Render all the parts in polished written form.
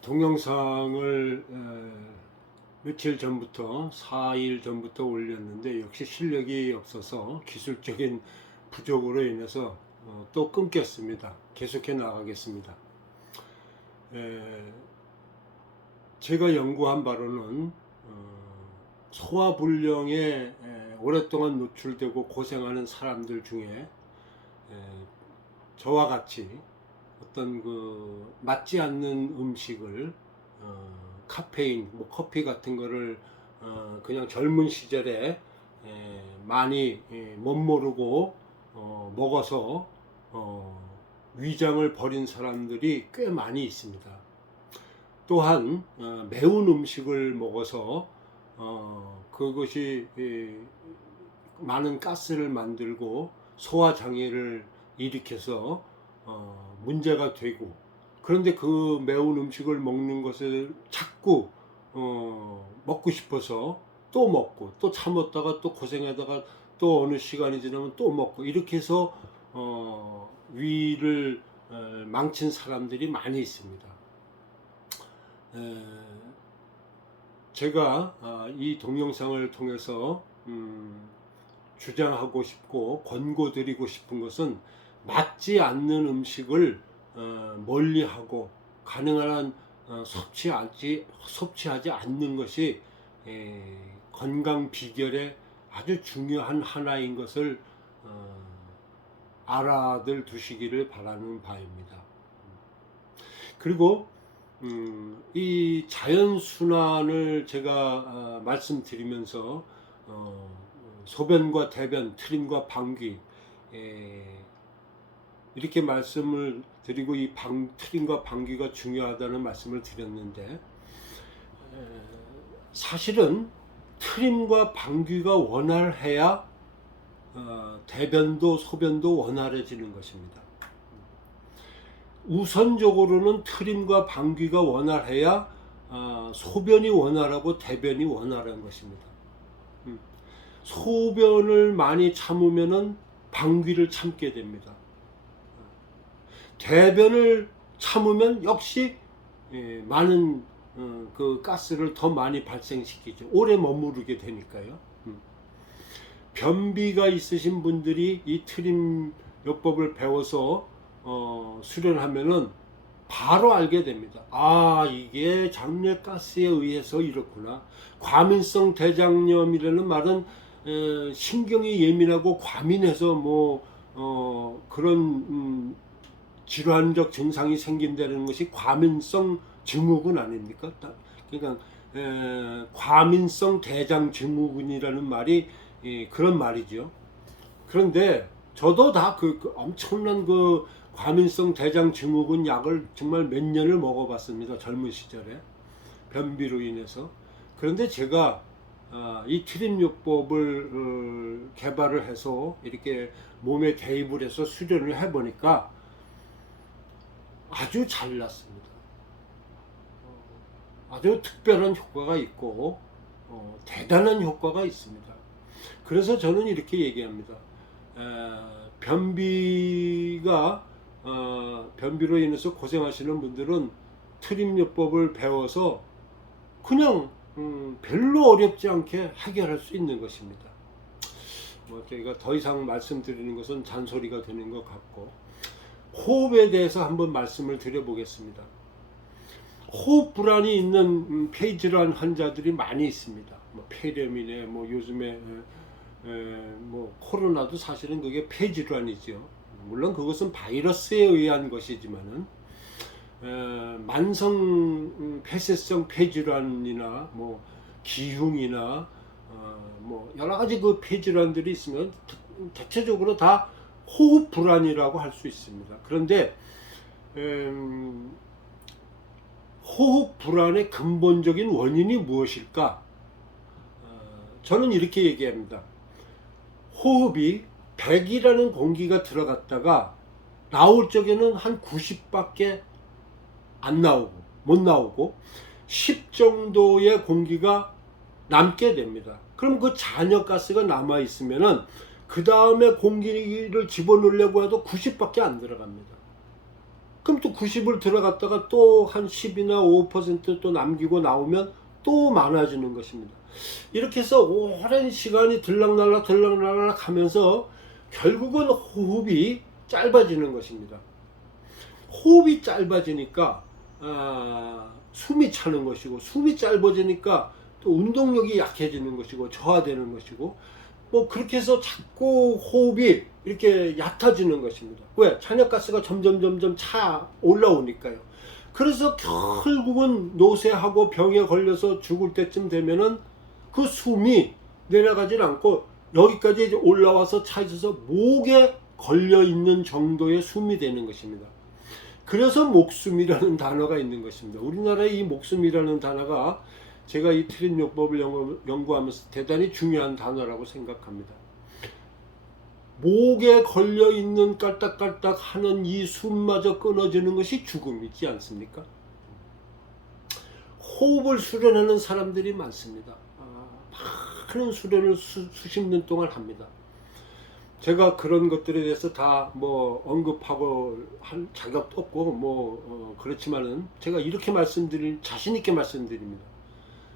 동영상을 며칠 전부터 4일 전부터 올렸는데 역시 실력이 없어서 기술적인 부족으로 인해서 또 끊겼습니다. 계속해 나가겠습니다. 제가 연구한 바로는 소화불량에 오랫동안 노출되고 고생하는 사람들 중에 저와 같이 어떤 그 맞지 않는 음식을 카페인, 뭐 커피 같은 거를 그냥 젊은 시절에 많이 못 모르고 먹어서 위장을 버린 사람들이 꽤 많이 있습니다. 또한 매운 음식을 먹어서 그것이 많은 가스를 만들고 소화 장애를 일으켜서 문제가 되고, 그런데 그 매운 음식을 먹는 것을 자꾸 먹고 싶어서 또 먹고 또 참았다가 또 고생하다가 또 어느 시간이 지나면 또 먹고, 이렇게 해서 위를 망친 사람들이 많이 있습니다. 제가 이 동영상을 통해서 주장하고 싶고 권고드리고 싶은 것은 맞지 않는 음식을 멀리하고 가능한 한 섭취하지 않는 것이 건강 비결의 아주 중요한 하나인 것을 알아들 두시기를 바라는 바입니다. 그리고 이 자연순환을 제가 말씀드리면서 소변과 대변, 트림과 방귀, 이렇게 말씀을 드리고 이 트림과 방귀가 중요하다는 말씀을 드렸는데, 사실은 트림과 방귀가 원활해야 대변도 소변도 원활해지는 것입니다. 우선적으로는 트림과 방귀가 원활해야 소변이 원활하고 대변이 원활한 것입니다. 소변을 많이 참으면은 방귀를 참게 됩니다. 대변을 참으면 역시 많은 그 가스를 더 많이 발생시키죠. 오래 머무르게 되니까요. 변비가 있으신 분들이 이 트림 요법을 배워서 수련하면은 바로 알게 됩니다. 아, 이게 장내가스에 의해서 이렇구나. 과민성 대장염이라는 말은 신경이 예민하고 과민해서 그런 질환적 증상이 생긴다는 것이 과민성 증후군 아닙니까? 그러니까 과민성 대장 증후군이라는 말이 그런 말이죠. 그런데 저도 다 그 엄청난 그 과민성 대장 증후군 약을 정말 몇 년을 먹어봤습니다. 젊은 시절에 변비로 인해서. 그런데 제가 이 트림요법을 개발을 해서 이렇게 몸에 대입을 해서 수련을 해보니까 아주 잘 났습니다. 아주 특별한 효과가 있고 대단한 효과가 있습니다. 그래서 저는 이렇게 얘기합니다. 변비로 인해서 고생하시는 분들은 트림요법을 배워서 그냥 별로 어렵지 않게 해결할 수 있는 것입니다. 저희가 더 이상 말씀드리는 것은 잔소리가 되는 것 같고, 호흡에 대해서 한번 말씀을 드려보겠습니다. 호흡 불안이 있는 폐질환 환자들이 많이 있습니다. 폐렴이네, 요즘에 코로나도 사실은 그게 폐질환이죠. 물론 그것은 바이러스에 의한 것이지만은 만성 폐쇄성 폐질환이나 기흉이나 여러 가지 그 폐질환들이 있으면 대체적으로 다 호흡 불안이라고 할 수 있습니다. 그런데 호흡 불안의 근본적인 원인이 무엇일까? 저는 이렇게 얘기합니다. 호흡이 100이라는 공기가 들어갔다가 나올 적에는 한 90밖에 못 나오고 10 정도의 공기가 남게 됩니다. 그럼 그 잔여가스가 남아 있으면은 그 다음에 공기를 집어넣으려고 해도 90밖에 안 들어갑니다. 그럼 또 90을 들어갔다가 또 한 10이나 5%또 남기고 나오면 또 많아지는 것입니다. 이렇게 해서 오랜 시간이 들락날락 하면서 결국은 호흡이 짧아지는 것입니다. 호흡이 짧아지니까 숨이 차는 것이고, 숨이 짧아지니까 또 운동력이 약해지는 것이고 저하되는 것이고, 뭐 그렇게 해서 자꾸 호흡이 이렇게 얕아지는 것입니다. 왜? 잔여가스가 점점 차 올라오니까요. 그래서 결국은 노쇠하고 병에 걸려서 죽을 때쯤 되면은 그 숨이 내려가질 않고 여기까지 이제 올라와서 차 있어서 목에 걸려 있는 정도의 숨이 되는 것입니다. 그래서 목숨이라는 단어가 있는 것입니다. 우리나라의 이 목숨이라는 단어가 제가 이 트림요법을 연구하면서 대단히 중요한 단어라고 생각합니다. 목에 걸려 있는 깔딱깔딱 하는 이 숨마저 끊어지는 것이 죽음이지 않습니까? 호흡을 수련하는 사람들이 많습니다. 많은 수련을 수십 년 동안 합니다. 제가 그런 것들에 대해서 다 뭐 언급하고 할 자격도 없고 그렇지만은 제가 이렇게 자신 있게 말씀드립니다.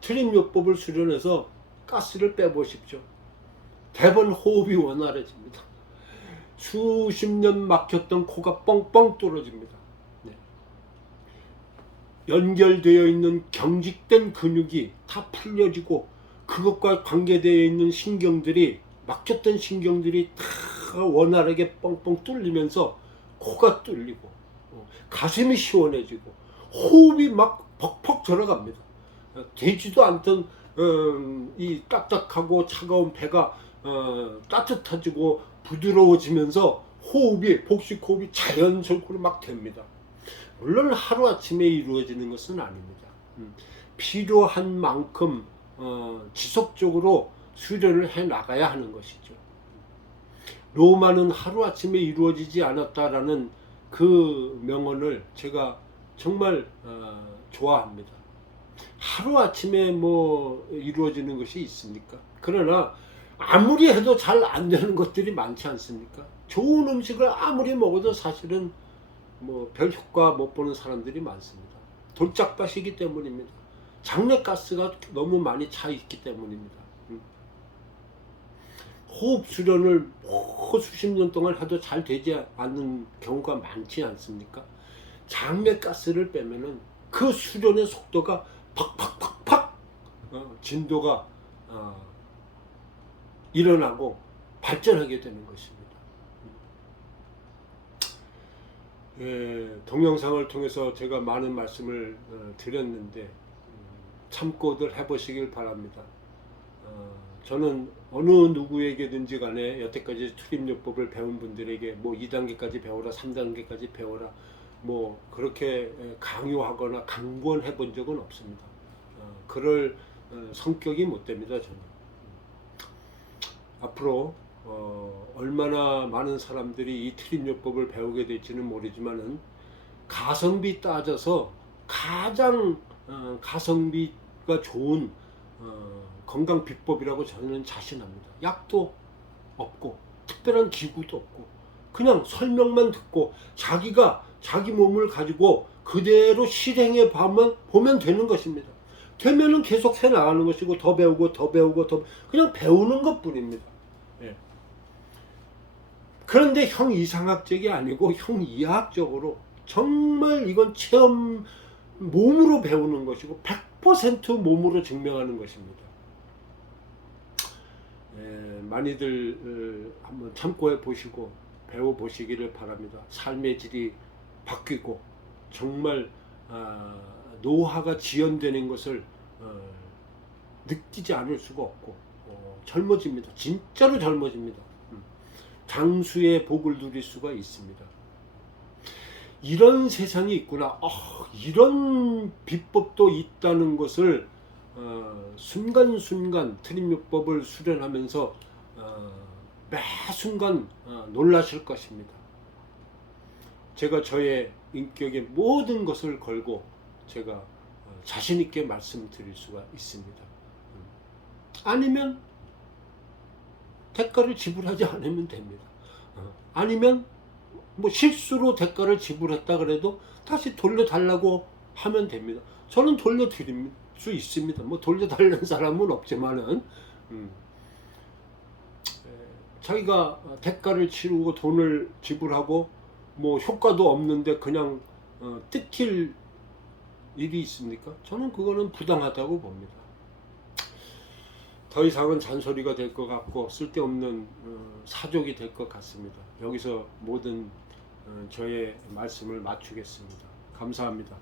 트림요법을 수련해서 가스를 빼보십시오. 대번 호흡이 원활해집니다. 수십 년 막혔던 코가 뻥뻥 뚫어집니다. 네. 연결되어 있는 경직된 근육이 다 풀려지고 그것과 관계되어 있는 신경들이, 막혔던 신경들이 다 원활하게 뻥뻥 뚫리면서 코가 뚫리고 가슴이 시원해지고 호흡이 막 퍽퍽 들어갑니다. 되지도 않던 이 딱딱하고 차가운 배가 따뜻해지고 부드러워지면서 호흡이, 복식 호흡이 자연스럽게 막 됩니다. 물론 하루아침에 이루어지는 것은 아닙니다. 필요한 만큼 지속적으로 수련을 해 나가야 하는 것이죠. 로마는 하루아침에 이루어지지 않았다라는 그 명언을 제가 정말 좋아합니다. 하루아침에 뭐 이루어지는 것이 있습니까? 그러나 아무리 해도 잘 안 되는 것들이 많지 않습니까? 좋은 음식을 아무리 먹어도 사실은 뭐 별 효과 못 보는 사람들이 많습니다. 돌짝밭이기 때문입니다. 장내가스가 너무 많이 차 있기 때문입니다. 호흡 수련을 수십 년 동안 해도 잘 되지 않는 경우가 많지 않습니까? 장내가스를 빼면은 그 수련의 속도가 팍팍팍팍 진도가 일어나고 발전하게 되는 것입니다. 동영상을 통해서 제가 많은 말씀을 드렸는데 참고들 해보시길 바랍니다. 저는 어느 누구에게든지 간에 여태까지 트림요법을 배운 분들에게 뭐 2단계까지 배워라, 3단계까지 배워라, 뭐 그렇게 강요하거나 강권해 본 적은 없습니다. 그럴 성격이 못 됩니다. 저는 앞으로 얼마나 많은 사람들이 이 트림요법을 배우게 될지는 모르지만은 가성비 따져서 가장 가성비가 좋은 건강 비법이라고 저는 자신합니다. 약도 없고 특별한 기구도 없고 그냥 설명만 듣고 자기가 자기 몸을 가지고 그대로 실행해 보면 되는 것입니다. 되면은 계속 해 나가는 것이고 더 배우고 그냥 배우는 것뿐입니다. 예. 그런데 형 이상학적이 아니고 형 이하학적으로 정말 이건 체험 몸으로 배우는 것이고 100% 몸으로 증명하는 것입니다. 많이들 한번 참고해 보시고 배워 보시기를 바랍니다. 삶의 질이 바뀌고 정말 노화가 지연되는 것을 느끼지 않을 수가 없고 젊어집니다. 진짜로 젊어집니다. 장수의 복을 누릴 수가 있습니다. 이런 세상이 있구나, 이런 비법도 있다는 것을 순간순간 트림요법을 수련하면서 매 순간 놀라실 것입니다. 제가 저의 인격의 모든 것을 걸고 제가 자신 있게 말씀드릴 수가 있습니다. 아니면 대가를 지불하지 않으면 됩니다. 아니면 뭐 실수로 대가를 지불했다 그래도 다시 돌려달라고 하면 됩니다. 저는 돌려드릴 수 있습니다. 뭐 돌려달라는 사람은 없지만은 자기가 대가를 치르고 돈을 지불하고 뭐 효과도 없는데 그냥 뜯길 일이 있습니까? 저는 그거는 부당하다고 봅니다. 더 이상은 잔소리가 될 것 같고 쓸데없는 사족이 될 것 같습니다. 여기서 모든 저의 말씀을 마치겠습니다. 감사합니다.